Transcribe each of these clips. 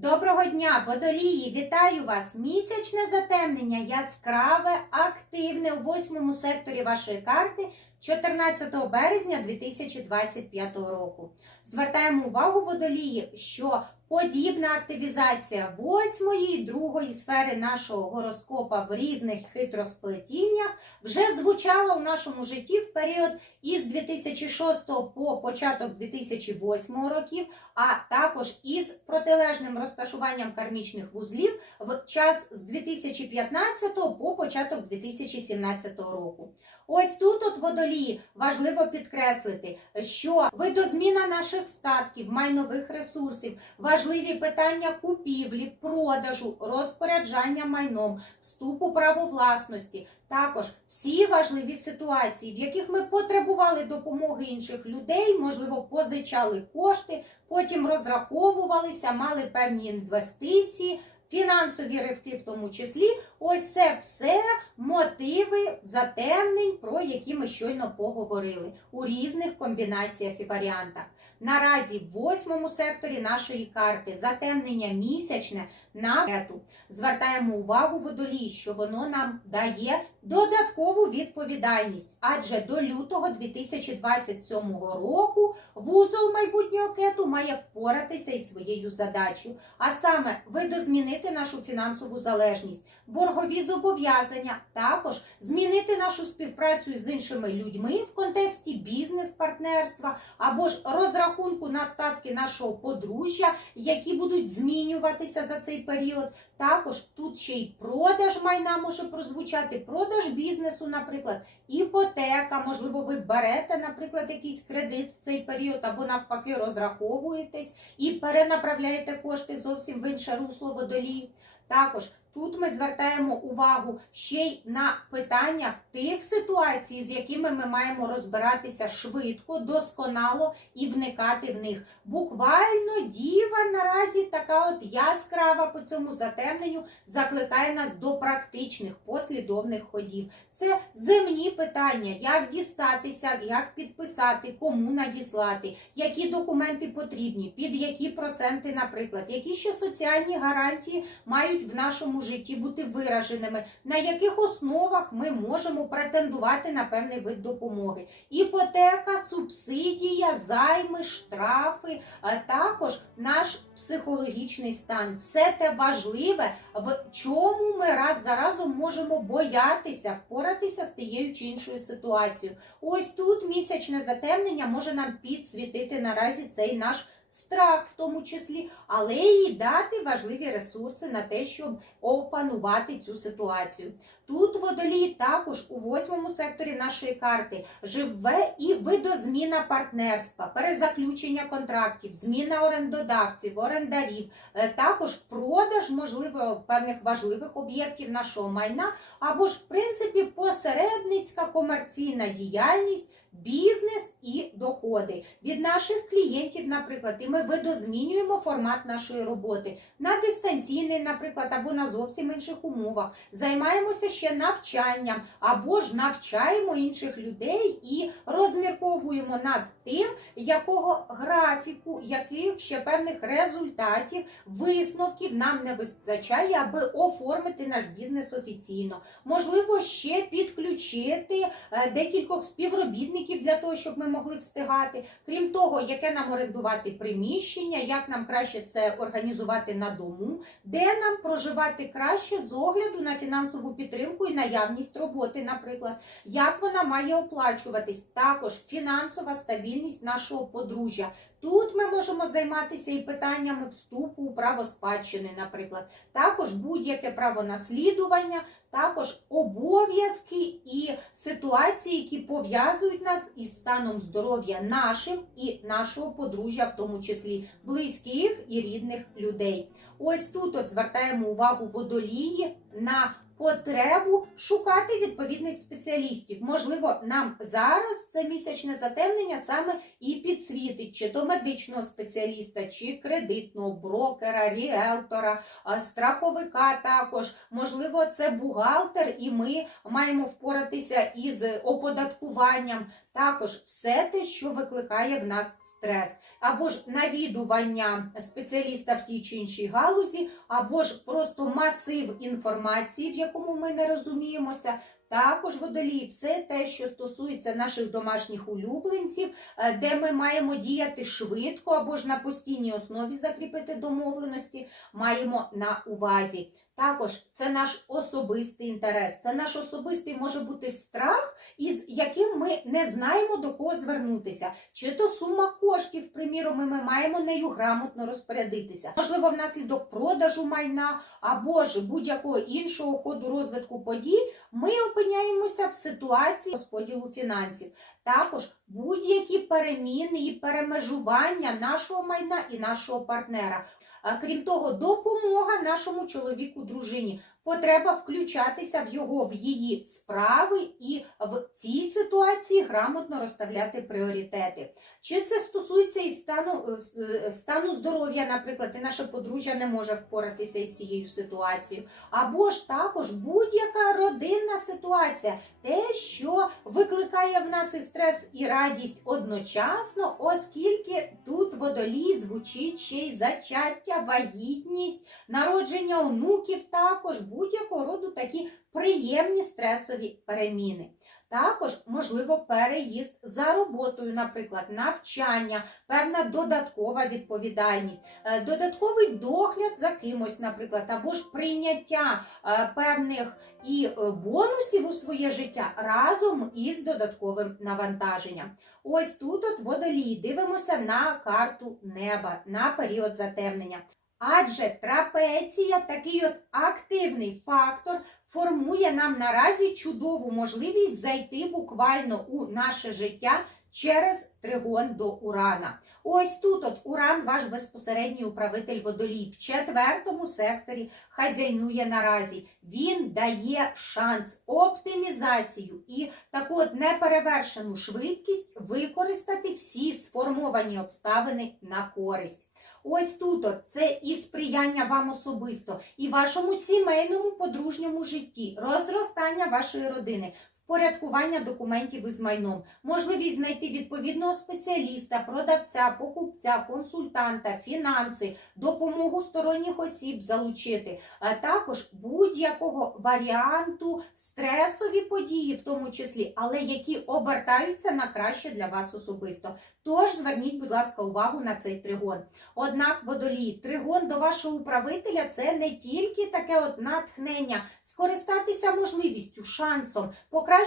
Доброго дня, водолії! Вітаю вас! Місячне затемнення яскраве, активне у восьмому секторі вашої карти 14 березня 2025 року. Звертаємо увагу водолії, що подібна активізація восьмої і другої сфери нашого гороскопа в різних хитросплетіннях вже звучала у нашому житті в період із 2006 по початок 2008 років, а також із протилежним розташуванням кармічних вузлів в час з 2015 по початок 2017 року. Ось тут, от водолії, важливо підкреслити, що видозміна наших статків, майнових ресурсів, важливі питання купівлі, продажу, розпоряджання майном, вступу право власності. Також всі важливі ситуації, в яких ми потребували допомоги інших людей, можливо, позичали кошти, потім розраховувалися, мали певні інвестиції, фінансові ривки, в тому числі. Ось це все мотиви затемнень, про які ми щойно поговорили у різних комбінаціях і варіантах. Наразі в восьмому секторі нашої карти затемнення місячне на. Звертаємо увагу водолій, що воно нам дає додаткову відповідальність, адже до лютого 2027 року вузол майбутнього кету має впоратися із своєю задачею, а саме видозмінити нашу фінансову залежність, боргові зобов'язання, також змінити нашу співпрацю з іншими людьми в контексті бізнес-партнерства або ж розрахунку на статки нашого подружжя, які будуть змінюватися за цей період. Також тут ще й продаж майна може прозвучати, продаж бізнесу, наприклад, іпотека. Можливо, ви берете, наприклад, якийсь кредит в цей період, або навпаки розраховуєтесь і перенаправляєте кошти зовсім в інше русло водолії. Також тут ми звертаємо увагу ще й на питаннях тих ситуацій, з якими ми маємо розбиратися швидко, досконало і вникати в них. Буквально діва наразі така от яскрава по цьому затемненню закликає нас до практичних послідовних ходів. Це земні питання, як дістатися, як підписати, кому надіслати, які документи потрібні, під які проценти, наприклад, які ще соціальні гарантії мають в нашому житті бути вираженими, на яких основах ми можемо претендувати на певний вид допомоги. Іпотека, субсидія, займи, штрафи, а також наш психологічний стан. Все те важливе, в чому ми раз за разом можемо боятися впоратися з тією чи іншою ситуацією. Ось тут місячне затемнення може нам підсвітити наразі цей наш. Страх в тому числі, але і дати важливі ресурси на те, щоб опанувати цю ситуацію. Тут водолій також у восьмому секторі нашої карти живе і видозміна партнерства, перезаключення контрактів, зміна орендодавців, орендарів, е, також продаж, можливо, певних важливих об'єктів нашого майна, або ж, в принципі, посередницька комерційна діяльність. Бізнес і доходи від наших клієнтів, наприклад, і ми видозмінюємо формат нашої роботи на дистанційний, наприклад, або на зовсім інших умовах. Займаємося ще навчанням, або ж навчаємо інших людей і розмірковуємо над тим, якого графіку, яких ще певних результатів, висновків нам не вистачає, аби оформити наш бізнес офіційно. Можливо, ще підключити е, декількох співробітників для того, щоб ми могли встигати. Крім того, яке нам орендувати приміщення, як нам краще це організувати на дому, де нам проживати краще з огляду на фінансову підтримку і наявність роботи, наприклад, як вона має оплачуватись, також фінансова стабільність нашого подружжя. Тут ми можемо займатися і питаннями вступу у право спадщини, наприклад, також будь-яке право наслідування, також обов'язки і ситуації, які пов'язують нас із станом здоров'я нашим і нашого подружжя, в тому числі близьких і рідних людей. Ось тут от звертаємо увагу водолії на потребу шукати відповідних спеціалістів. Можливо, нам зараз це місячне затемнення саме і підсвітить чи то медичного спеціаліста, чи кредитного брокера, ріелтора, страховика також. Можливо, це бухгалтер, і ми маємо впоратися із оподаткуванням. Також все те, що викликає в нас стрес, або ж навідування спеціаліста в тій чи іншій галузі, або ж просто масив інформації, в якому ми не розуміємося. Також водолій, все те, що стосується наших домашніх улюбленців, е, де ми маємо діяти швидко або ж на постійній основі закріпити домовленості, маємо на увазі. Також це наш особистий інтерес, це наш особистий може бути страх, із яким ми не знаємо до кого звернутися. Чи то сума коштів, приміром, і ми маємо нею грамотно розпорядитися. Можливо, внаслідок продажу майна або ж будь-якого іншого ходу розвитку подій, ми опиняємося в ситуації розподілу фінансів. Також будь-які переміни і перемежування нашого майна і нашого партнера. А крім того, допомога нашому чоловіку, дружині. Потреба включатися в його в її справи і в цій ситуації грамотно розставляти пріоритети. Чи це стосується і стану, е, е, стану здоров'я, наприклад, і наше подружжя не може впоратися із цією ситуацією, або ж також будь-яка родинна ситуація, те, що викликає в нас і стрес, і радість одночасно, оскільки тут водолій звучить ще й зачаття, вагітність, народження онуків, також будь-якого роду такі приємні стресові переміни. Також можливо переїзд за роботою, наприклад, навчання, певна додаткова відповідальність, е, додатковий догляд за кимось, наприклад, або ж прийняття е, певних і е, бонусів у своє життя разом із додатковим навантаженням. Ось тут от водолій. Дивимося на карту неба на період затемнення. Адже трапеція, такий от активний фактор, формує нам наразі чудову можливість зайти буквально у наше життя через тригон до Урана. Ось тут от Уран, ваш безпосередній управитель водолій, в четвертому секторі хазяйнує наразі. Він дає шанс, оптимізацію і таку от неперевершену швидкість використати всі сформовані обставини на користь. Ось тут от це і сприяння вам особисто, і вашому сімейному подружньому житті, розростання вашої родини. Порядкування документів із майном, можливість знайти відповідного спеціаліста, продавця, покупця, консультанта, фінанси, допомогу сторонніх осіб залучити, а також будь-якого варіанту стресові події, в тому числі, але які обертаються на краще для вас особисто. Тож зверніть, будь ласка, увагу на цей тригон. Однак, водолій, тригон до вашого управителя це не тільки таке от натхнення, скористатися можливістю, шансом, покращити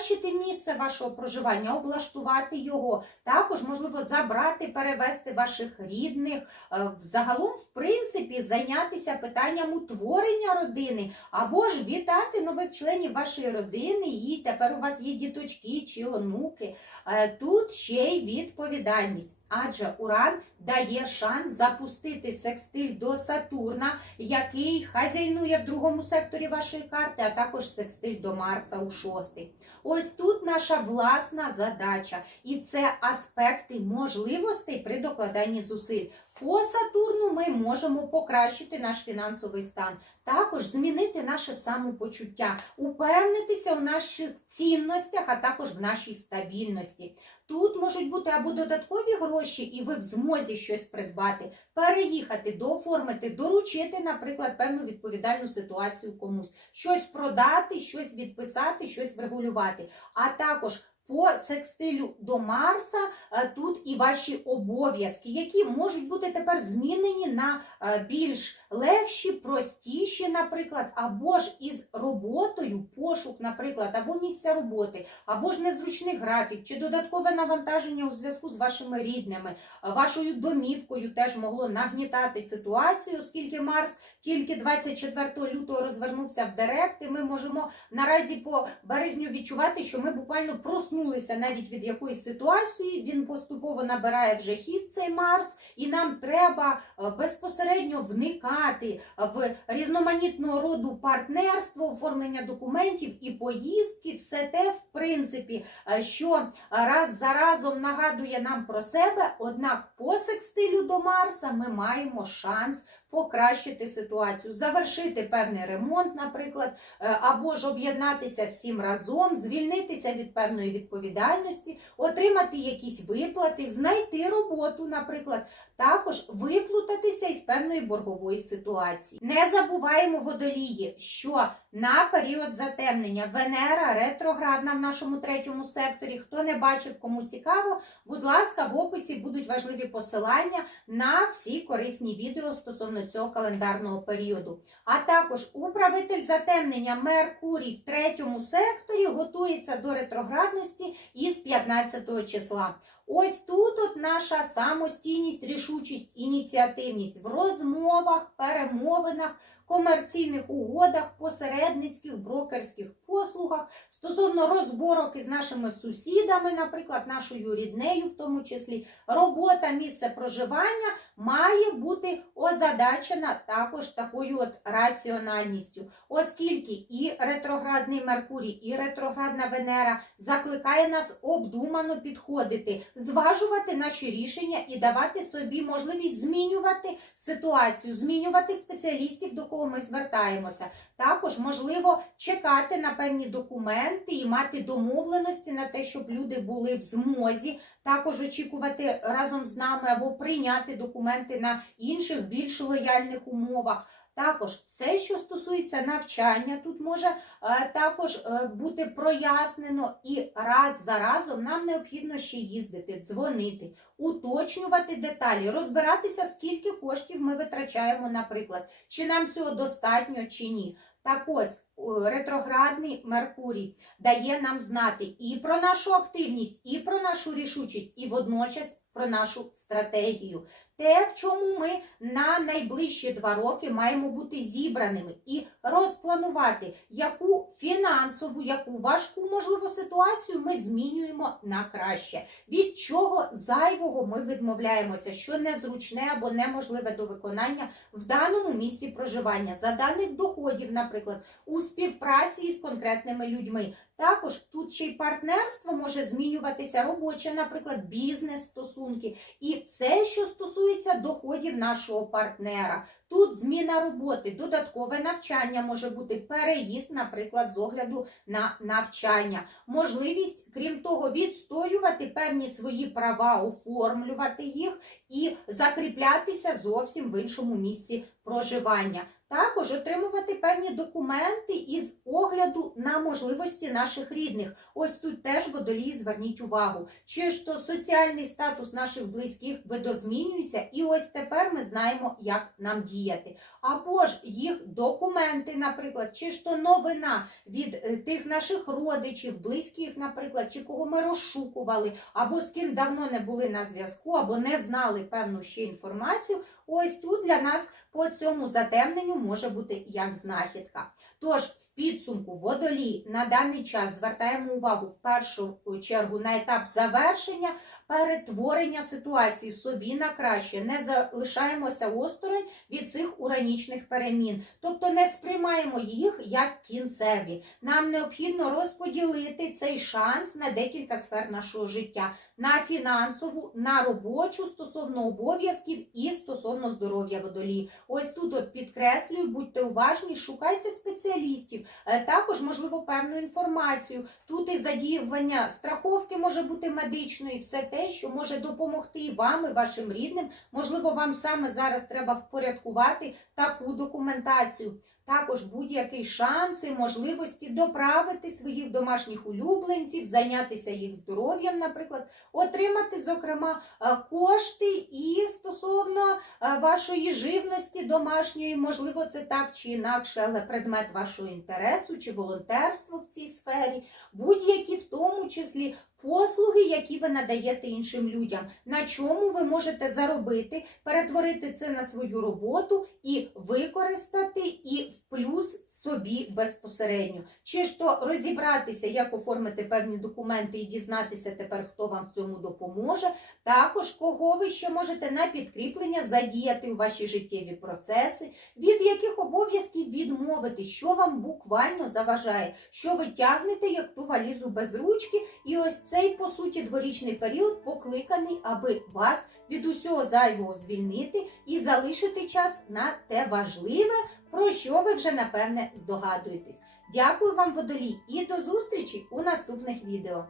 місце вашого проживання, облаштувати його. Також можливо забрати, перевести ваших рідних. Е, Взагалом, в принципі, зайнятися питанням утворення родини, або ж вітати нових членів вашої родини, і тепер у вас є діточки чи онуки. Е, Тут ще й відповідальність. Адже Уран дає шанс запустити секстиль до Сатурна, який хазяйнує в другому секторі вашої карти, а також секстиль до Марса у шостий. Ось тут наша власна задача, і це аспекти можливостей при докладанні зусиль. По Сатурну ми можемо покращити наш фінансовий стан, також змінити наше самопочуття, упевнитися у наших цінностях, а також в нашій стабільності. Тут можуть бути або додаткові гроші, і ви в змозі щось придбати, переїхати, дооформити, доручити, наприклад, певну відповідальну ситуацію комусь, щось продати, щось відписати, щось врегулювати. А також по секстилю до Марса е, тут і ваші обов'язки, які можуть бути тепер змінені на е, більш легші, простіші, наприклад, або ж із роботою, пошук, наприклад, або місця роботи, або ж незручний графік, чи додаткове навантаження у зв'язку з вашими рідними, е, вашою домівкою теж могло нагнітати ситуацію, оскільки Марс тільки 24 лютого розвернувся в Директ, і ми можемо наразі по березню відчувати, що ми буквально проснулися відштовхнулися навіть від якоїсь ситуації, він поступово набирає вже хід цей Марс, і нам треба е, безпосередньо вникати в різноманітного роду партнерство, оформлення документів і поїздки, все те, в принципі, е, що раз за разом нагадує нам про себе. Однак по секстилю до Марса ми маємо шанс покращити ситуацію, завершити певний ремонт, наприклад, е, або ж об'єднатися всім разом, звільнитися від певної відповідальності, отримати якісь виплати, знайти роботу, наприклад, також виплутатися із певної боргової ситуації. Не забуваємо водолії, що на період затемнення Венера ретроградна в нашому третьому секторі. Хто не бачив, кому цікаво, будь ласка, в описі будуть важливі посилання на всі корисні відео стосовно цього календарного періоду. А також управитель затемнення Меркурій в третьому секторі готується до ретроградності із 15 числа. Ось тут от наша самостійність, рішучість, ініціативність. В розмовах, перемовинах, комерційних угодах, посередницьких, брокерських послугах стосовно розборок із нашими сусідами, наприклад, нашою ріднею, в тому числі. Робота, місце проживання має бути озадачена також такою от раціональністю, оскільки і ретроградний Меркурій, і ретроградна Венера закликає нас обдумано підходити, зважувати наші рішення і давати собі можливість змінювати ситуацію, змінювати спеціалістів, до кого ми звертаємося. Також можливо чекати на певні документи і мати домовленості на те, щоб люди були в змозі також очікувати разом з нами або прийняти документи на інших більш лояльних умовах. Також все, що стосується навчання, тут може е, також е, бути прояснено, і раз за разом нам необхідно ще їздити, дзвонити, уточнювати деталі, розбиратися, скільки коштів ми витрачаємо, наприклад, чи нам цього достатньо, чи ні. Так ось ретроградний Меркурій дає нам знати і про нашу активність, і про нашу рішучість, і водночас про нашу стратегію. Те, в чому ми на найближчі два роки маємо бути зібраними і розпланувати, яку фінансову, яку важку можливо ситуацію ми змінюємо на краще. Від чого зайвого ми відмовляємося, що незручне або неможливе до виконання в даному місці проживання, за даних доходів, наприклад, у співпраці із конкретними людьми. Також тут ще й партнерство може змінюватися, робоче, наприклад, бізнес-стосунки і все, що стосується доходів нашого партнера. Тут зміна роботи, додаткове навчання може бути переїзд, наприклад, з огляду на навчання, можливість, крім того, відстоювати певні свої права, оформлювати їх і закріплятися зовсім в іншому місці проживання. Також отримувати певні документи із огляду на можливості наших рідних. Ось тут теж водолій зверніть увагу, чи ж то соціальний статус наших близьких видозмінюється, і ось тепер ми знаємо, як нам діяти. Або ж їх документи, наприклад, чи ж то новина від е, тих наших родичів, близьких, наприклад, чи кого ми розшукували, або з ким давно не були на зв'язку, або не знали певну ще інформацію. Ось тут для нас по цьому затемненню може бути як знахідка. Тож, підсумку водолій на даний час звертаємо увагу в першу чергу на етап завершення, перетворення ситуації собі на краще. Не залишаємося осторонь від цих уранічних перемін, тобто не сприймаємо їх як кінцеві. Нам необхідно розподілити цей шанс на декілька сфер нашого життя: на фінансову, на робочу стосовно обов'язків і стосовно здоров'я водолії. Ось тут от підкреслюю, будьте уважні, шукайте спеціалістів, також можливо певну інформацію. Тут і задіювання страховки може бути медичної, все те, що може допомогти вам і вашим рідним. Можливо, вам саме зараз треба впорядкувати таку документацію. Також будь-які шанси, можливості доправити своїх домашніх улюбленців, зайнятися їх здоров'ям, наприклад, отримати, зокрема, кошти і стосовно вашої живності домашньої, можливо, це так чи інакше, але предмет вашого інтересу чи волонтерство в цій сфері, будь-які в тому числі послуги, які ви надаєте іншим людям, на чому ви можете заробити, перетворити це на свою роботу і використати і в плюс собі безпосередньо. Чи ж то розібратися, як оформити певні документи і дізнатися тепер, хто вам в цьому допоможе. Також кого ви ще можете на підкріплення задіяти у ваші життєві процеси, від яких обов'язків відмовити, що вам буквально заважає, що ви тягнете як ту валізу без ручки, і ось цей, по суті, дворічний період покликаний, аби вас від усього зайвого звільнити і залишити час на те важливе, про що ви вже напевне здогадуєтесь. Дякую вам, водолій, і до зустрічі у наступних відео.